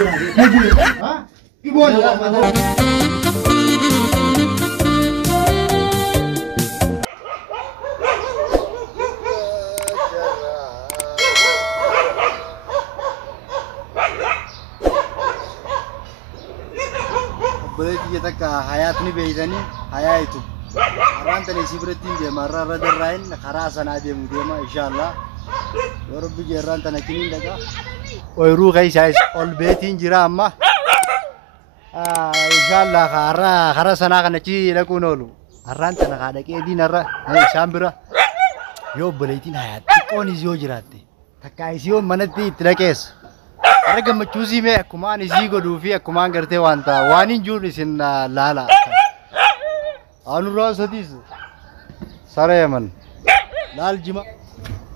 ها يبون بلدي جتك حياتني بيدني حياته أران تلي سيبرتين دي مرة ردر راين خلاص أنا دي مديما إن شاء الله يا رب جيران تنكينين دكا ويروح أي شيء البيتين جرا أما إن شاء الله خلاص أنا كنتي لكونولو أران تنخادك يدين أرا شامبرا يو بلدين حياتي كوني زيو جراتي تكايسيو منتي تلاكيس أرجع متشوزي مي كمان يزيغو دوفي كمان كرتي وانتا وانين جون سن لالا أنو راس هديس سارة من لال جما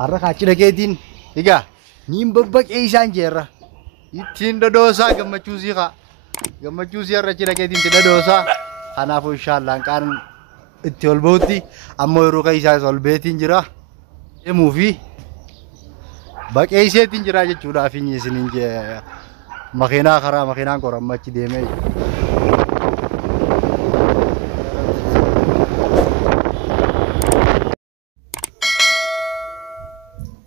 أرجع كاتشي لكيدين إيجا نيم ببك إيشان جرا يتين دوسا كم متشوزي كم متشوزي أرجع لكيدين تدا دوسا أنا فو إن شاء الله كان اتيول بوتي أما يروح إيشان سول بيتين جرا موفي Bakai saya tinjau aja sudah finish ini je, makina koram macam deme.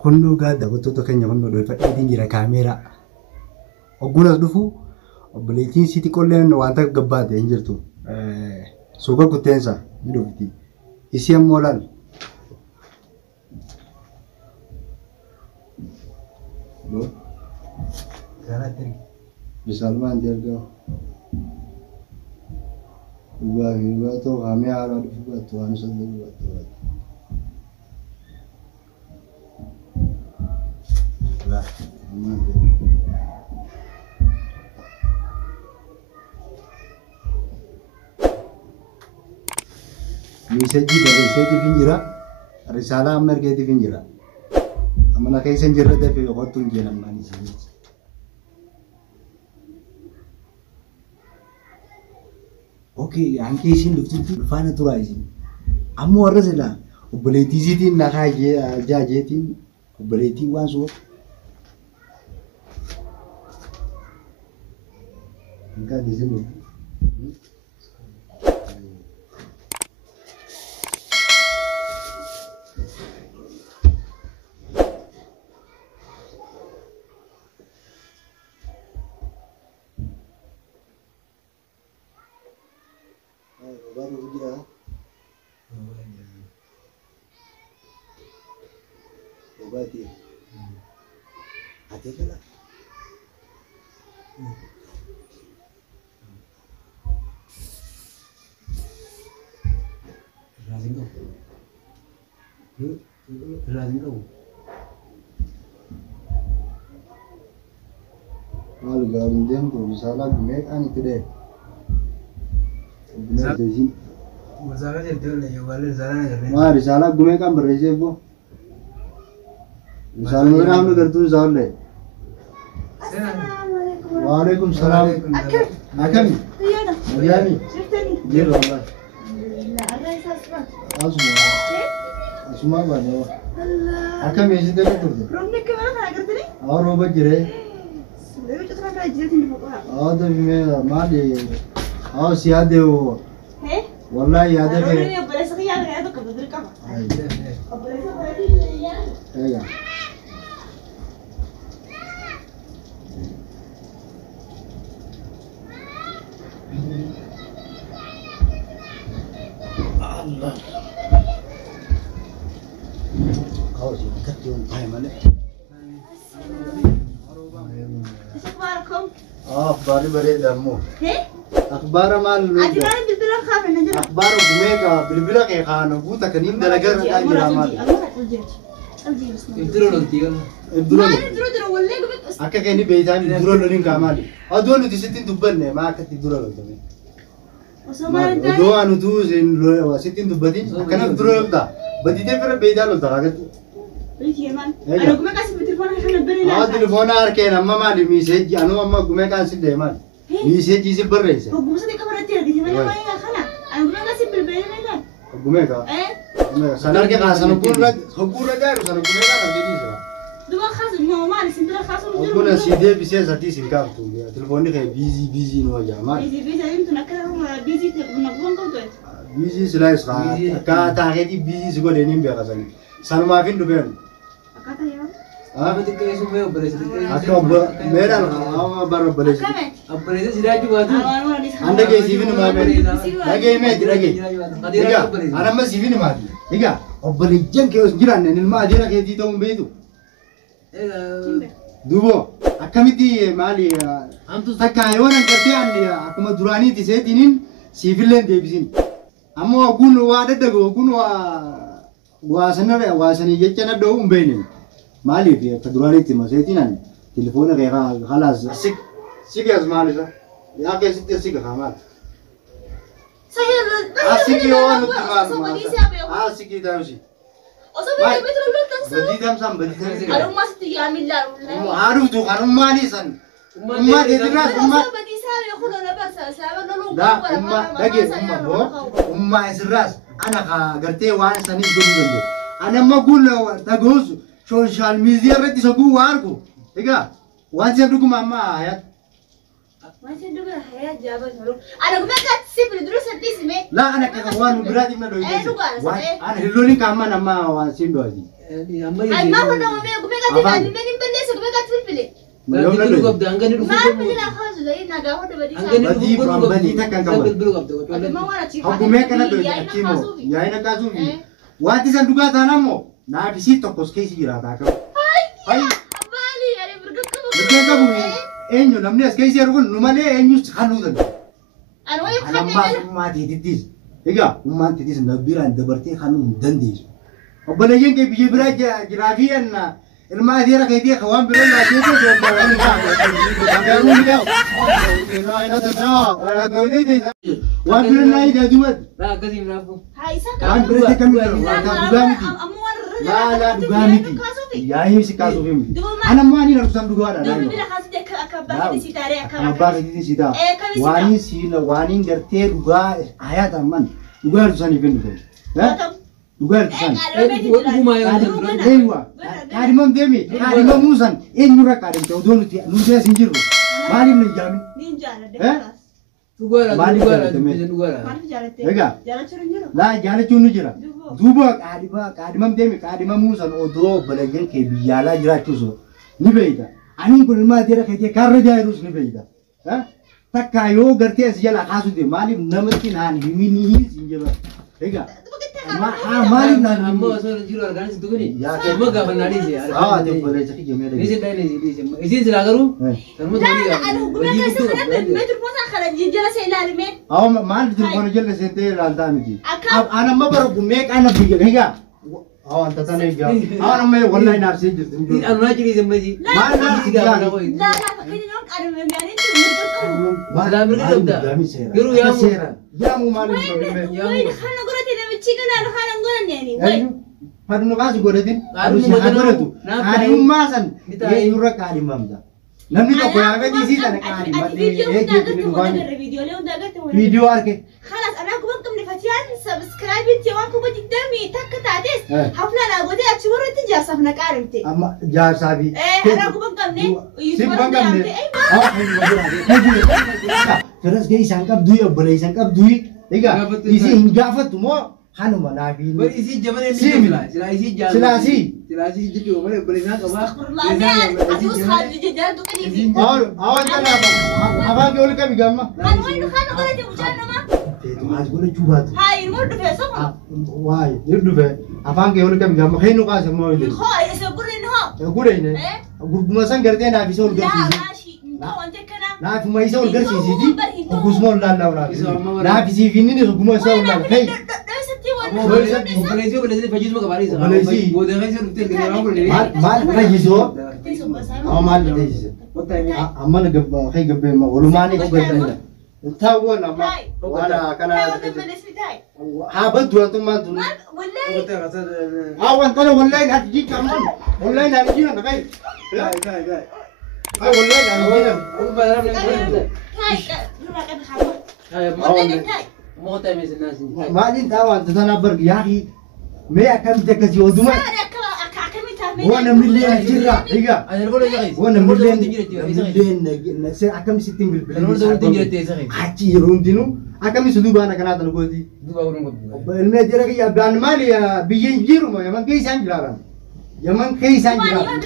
Kono gada betul tu kenya kono doi pakai tinjau kamera. Oguna dufu, beliin siti kolen wanta gabat tinjau tu. Suka kutensa, hidup ti. Isi yang molan. Lo, cara teri. Misalnya dia Iba tu kami ada di buat Tuhan sendiri buat Tuhan. Lah, mana? Misalnya dari saya di pinjira, risalah Amerika di pinjira. Amana kayak senjata tapi waktu jalan manis ini. Oke, angki sih lucu fana tu aja. Amu orang sila, boleh tizitin nak aja jajetin, boleh tiwan so. Enggak di sini. Baru dia. Obat dia. Ada ke lah? Razing kau. Razing kau. Kalau garing dia tu salah mek ani tu deh. Masalah je tu le, jual risalah ni. Wah risalah gume kan berisi bu. Risalah ni ramai kertu risalah le. Waalaikumsalam. Akan. Iya ni. Ye Allah. Asma bana. Akan mesti tu tu. Romne ke mana nak kerja ni? Aur robat jere. Lebih cepat kerja jadi ni bukan? Ada ni mali. हाँ सियादे हो हैं वल्ला याद है फिर ये बड़े से याद है तो कब दूर का है क्या अल्लाह आओ जी करते हो भाई माने अखबार बड़े दमो أخبار مال أجمعين بالبلاد خافين نجرب أخبار بميكا بالبلاد كي خانو بوتا كنيم دلقر نجرا مال الدرون أكا كني بيتان الدرون لين كمالي أدوان تسيتين دبلنا ما أكتي الدرون تمام أدوان توز إن وسيتين دبلين كنا الدرون ده بدي تفر بيتان لو تراجع بريتي مان أنا قمنا كاسب بالتليفون عشان نبرنا تليفون أركينا ما مالي ميسج أنا ما قمنا كاسب ده مال ميسج يجي بريسة هو بس ديك مرة تيجي دي ما يا خلا أنا قمنا كاسب بالبيت ماذا قمنا كا سنار كي خاص سنقول لك جاي سنقول لك أنا بدي دوبا خاص ما نسندر خاص أقول سيدي بيسيز هتي سينكابتو تلفوني كي بيزي نواجه ما بيزي أنتو نكره بيزي نقولون كوتو بيزي سلايس كا تاعي بيزي سقول إني بيعزني سانو ما فين دبل أكاتا يا Apa tu kerja semua operasi? أكو ميرا أنا برا بلش Operasi sudah juga tu. anda ke sivin ma me lagi me lagi diga ana ma sivin ma diga obalijan ke jiran ne ma dira ke di to bedu dubo akamiti mali takayona karte andi akuma durani ti setinin sivilen debisin amma gun wa dadago gun wa sanare wa sani jechana do umbene mali fi tadurani ti ma setinan telefona ke khalas sik ya mali sa ya ke sik khamal saya asik yo anu timal asik idamsi أصلا بيتر لوتن بدي دم سام بدي أروح ما ستيامي لا ما أعرف تو أنا ما نيسان ما تدرس ما بدي سامي يأخذ أنا بس سامي نلوم لا ما لقي ما إسراس أنا قرتي وأنا سنين دم أنا ما أقول تجوز سوشيال ميديا رتي سبوا واركو إيجا وان سيبدوكم أما هيا ما سيدوك هيا جابت هلو أنا قمت كاتسيب الدروس هتسمع لا أنا كوان برادي من دوي أنا هلوني كمان أما وان سيندوزي أنا ما هو نومي قمت كاتسيب أنا مني بنيس قمت كاتسيب بلي Angani dulu kau dah, angani dulu. ما بلي لا خلاص زي نجا هو بدي بدي بدي تكان كمان dulu kau dah. أبي ما ورا تشي aku mereka na doy chimo ya ina kazu wati san duga tanamo na bisi to koske sira ta ka ai بالي يعني برجع ke ka bu enyo namne aske sira ko numale enyo khanu dan أنا وين ana ma خدني ma titis ega umma titis na biran da barte khanu dandi obale yen ke biye biraja jirafiyan na ilma dira ke dia khawam biran na ke ko do ma ni ka ga mu ni ka ina ina ta wala ko ni ni wan biran na ida duwat Dah kasih berapa? هاي سكر wan biran ke kamera wa ta dugamiti أمور لا dugamiti ya yi si kaso fimi ana ma ni na kusan duga da دوم na بلا خاص دك أكبر دي ستارة ama أكبر ba ka diti sita wani sila wani garte duga ayata man duga tusan ifin duga duga tusan ewa karimam demi karimam musan enyura karim tawdonu ti nuje sinjiru mali ne jami نينجا Dua lah, Mali dua kan lah, itu, bisa dua lah. ما في جالة Ega? جالة شرنجرو la jana chunu jira duba kadimam demi kadimam musan odo balajen ke biyala jira tuso ni beida anin kun ma dira ke karra jairus ni beida ha takkayo garte asjala khasu de mali namati nan himini sinjaba ega ma ha mali nan Amma asal jiru argan situ ni. Ya, Amma gak pernah di sini. ah de bale chaki Di gemere sini dah di sini. Izin silakaru. Kamu لا tadi لا ya. أنا قمت كاسة متر فوزا خلاص جالة سيلالي مين aw mal de kono jelle sente ralta miti أكاب ana mabar gumek ana biga ega aw anta tane ga ana me wallahi nar se jirtum Ini anu aja di sini sih. Ma na Tiga ya. orang kau. لا لا فكرني يوم أنا يعني أنت مرتبط Masalah mereka dah. Guru yang ya mu mali وين خلنا قرأت إذا بتشيكنا أنا خلنا قرأت يعني وين padunu kasu goretin Adu adu mau hadore tu kenapa? adi ummasan Kita ye ini. yura kali mamda namni ko ko yaga di sita ne kali madde فيديو ye je داقت ni ولا dugani غير فيديو ليه داقت ولا video arke خلاص أنا قمت من فتيان سبسكرايب أنت وانكم قدامي تك تعديس إيه. حفلة لا قدي أتشور أنت جالسة كارمتي amma jar sabi إيه أنا قمت من يوتيوب Simpang أنا kam أنت de. إيه Terus gay sangkap duit, boleh sangkap duit, ega. Ya, betul, Isi betul. hingga apa tu mo? Hanu mana bini? Berisi zaman ini Sim. sila isi jalan. Silasi. Silasi itu mana boleh nak apa? والله أدوس خالد جدار تكني Aur, awan kan apa? Apa yang boleh kami gamma? خان وين خان قرأت وجانا ما Itu mas boleh cuba tu. هاي المرد في سوق Wah, itu tu be. Apa yang boleh kami gamma? Henu kas semua itu. هاي يسبر إنها Aku dah ini. إيه Aku bumasan kerja nak bisa urus لا sisi. ماشي أنت وأنت كنا Nak cuma bisa urus sisi di. Aku semua lalu lalu. Nak sisi ini ni aku semua وين lalu. Hey. ده ستي Mau وين boleh sih boleh sih fajis mau kembali sama. Boleh sih. Boleh sih rutin kita orang boleh. Mal lagi so. Aw mal lagi so. Kota ini. Amma na gaba kai gaba ma ulumani ko gaba da ta wona ma wala kana ha ba duwa to ma dun والله Kota kata. awan tala wallahi na ji kaman wallahi na ji na kai Kai. ai wallahi na ji na Aku bayar berapa? هاي لما كان خابر Hai, والله هاي mau tanya mesin nasi. malin ta wan ta na bar yahi me akan da kaji oduma أنا أكمل وانا مليان جرا هيجا أنا البول يا أخي وانا مليان أكمل 60 بالبلاد حكي يروندينو أكمل سدوبا أنا كنات نقولي المدير يا بان مالي بيجيرو ما يمن كيس أنجلارا يمن كيس أنجلارا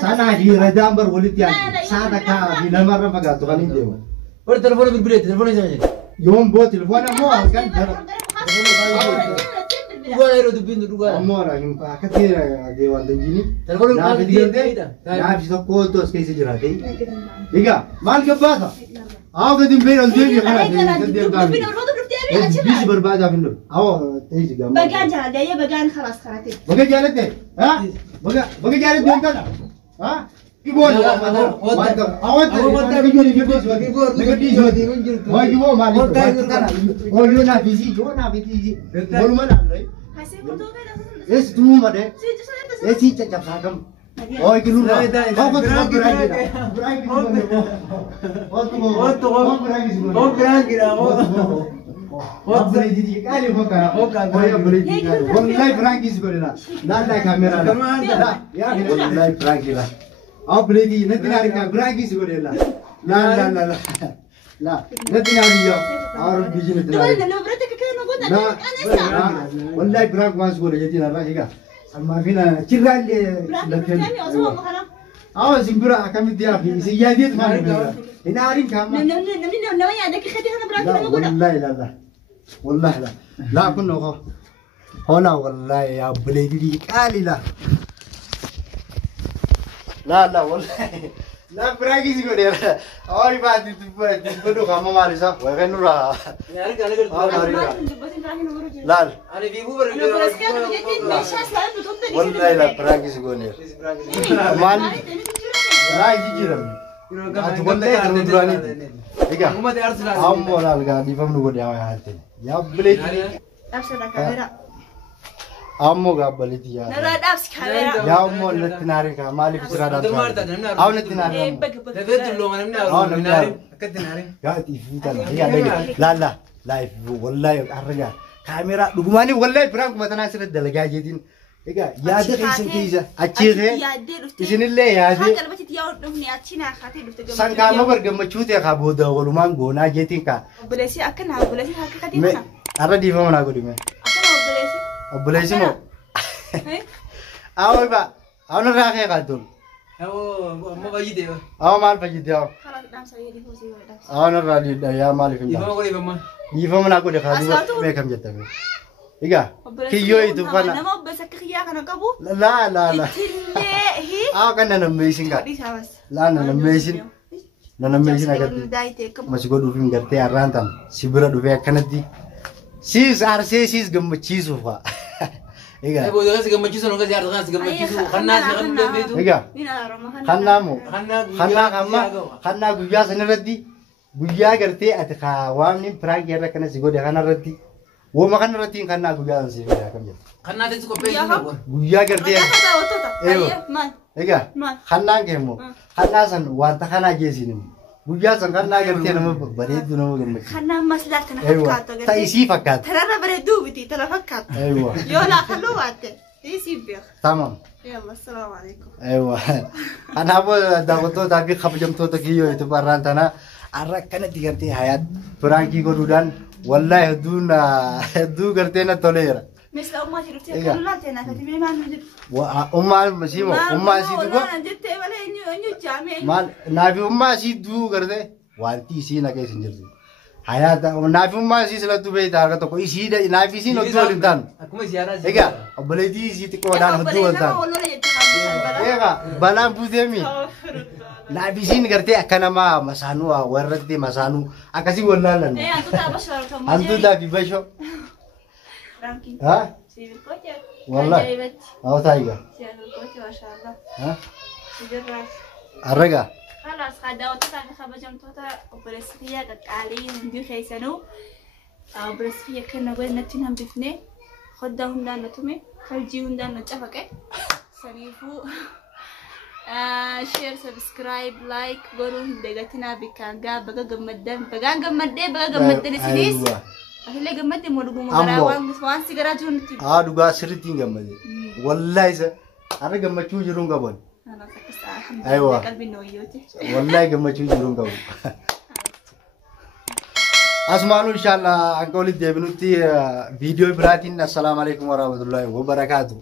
sana di radambar walitian sana ka di lamar maga to kanin dewa ور تلفون بالبلاد تلفون يا أخي yom bo telefon mo kan ولا يرد بين الرجال amora him pa katira dewa danjini تلفون na video de na biso ko to kaise jirate iga mal ke bata आओ कदम फिर अंधेर ही खड़ा है कदम का बीच बर्बाद आ बिंदु आओ तेज गम بقى جاده يا بقى خلاص خلاص बगे जा लेते हां बगे जा लेते उनका ना हां की बोल आओ मत वीडियो नहीं वीडियो नेगेटिव होती भाई वो मालिक ओ यो ना बिजी बोल मना रे حسين برضو एस तू मदे ए सी चप सागम ओ की लू आओ को أو زنبرة كم ديا في زيادة ما نبغى هنا عارين كم نمني عندك خدي هنا براكي لا والله لا والله لا كنا هنا والله يا بليدي قالي لا والله لا براكي زي كده أوري بعد تبدو كم مالي صح وين نورا لا أنا في بوبر والله لا براكي زي كده مالي لا يجيرم والله تدراني إيجا أم ولا الغادي فهم نقول يا هاتين يا بليدي أبشر الكاميرا أمو قبلتي يا نرى دابس كاميرا يا أمو نتناري كمالي في سرادة أو نتناري تفيد لو أنا منار كتناري يا تيفوتا لا والله أرجع كاميرا دعواني والله برانك ما تناسر الدلجة جدين إيجا يا ده كيسة أشيله إذن الله يا ده هذا البيت ياو دمني أتشينا خاتي دفتة سانكامو برجع مشوتة خابودا ولمان غونا جتين كا بلسي أكنها بلسي هاك خاتي mana أرى دي فما نقولي مه أكنها بلسي بلسي مو أو با أو نراقي قادول أو ما بيجي ده أو مال بجدي أو خلاص دام سوي دي فوسي ولا أو نراقي ده يا مالي فينا يفهم قولي بما يفهم نقولي خادو بكم جتة إيجا كيو يدو فانا أنا ما بس كخيا كنا كابو لا أو كنا نميسين كا لا نميسين أكيد masih gua dulu ngerti arantan si berat dulu kanadi sis arse sis gemecisu pak iya ibu jangan segala macam orang kasih artinya segala macam karena segala macam itu iya karena gua senerati gua ngerti ada kawan nih perang kira karena si gua dia karena reti gua makan reti karena gua sih ya kan karena itu suka pengen gua ngerti iya karena kamu karena san wanta karena jesi nih gua san karena ngerti nama beredu nama gemeci karena masalah kena fakat tak isi fakat terana beredu beti terana fakat yola خلوا وقت يسيبير tamam يلا السلام عليكم ايوه انا ابو داوتو tapi خبجم تو تكيو itu parantana arak kana diganti hayat perangki godudan wallahi du gartena tolera مثل أمتي رفتي كلنا تنا كتبي ما نجد وأمال مسيمو أمال سيدو لا نجد ولا إني جامع مال نبي أمال سيدو كرده وانتي سينا كيس نجرد حياة نبي أمال سيد سلا تبي تارك تو كوي سيد نبي سيد نطول إنتان aku masih ada sih إيجا أبلدي سيد كودان نطول إنتان إيجا بلام بوديمي نبي سيد كرده أكنا ما مسانو ورد مسانو أكاسي ولا لن أنتو تابشر كم أنتو تابي بشو ها سيب الكوتة والله أو تايجا سيب الكوتة ما شاء الله ها سيب الراس الرجع خلاص خدا وتسعة خبجم توتا وبرسفيا كقالي وندي خيسانو أو برسفيا كنا قلنا نتنهم بفني خدهم دان نتومي خرجيهم دان نتفقه سنيفو شير سبسكرايب لايك قولوا دقتنا بكانجا بقى جمدان سنيس Atillee gammadde moo dhuguma garaa waan si garaa jiru nuti. Dhugaa sirriitti hin gammade. Wallaahi isa har'a gammachuu jiruun qaban. Aywa. Wallaahi gammachuu jiruun qabu. Asmaanu inshallah akka walitti deebinutti viidiyoo biraatiin assalamu alaikum warahmatullahi wabarakatuh.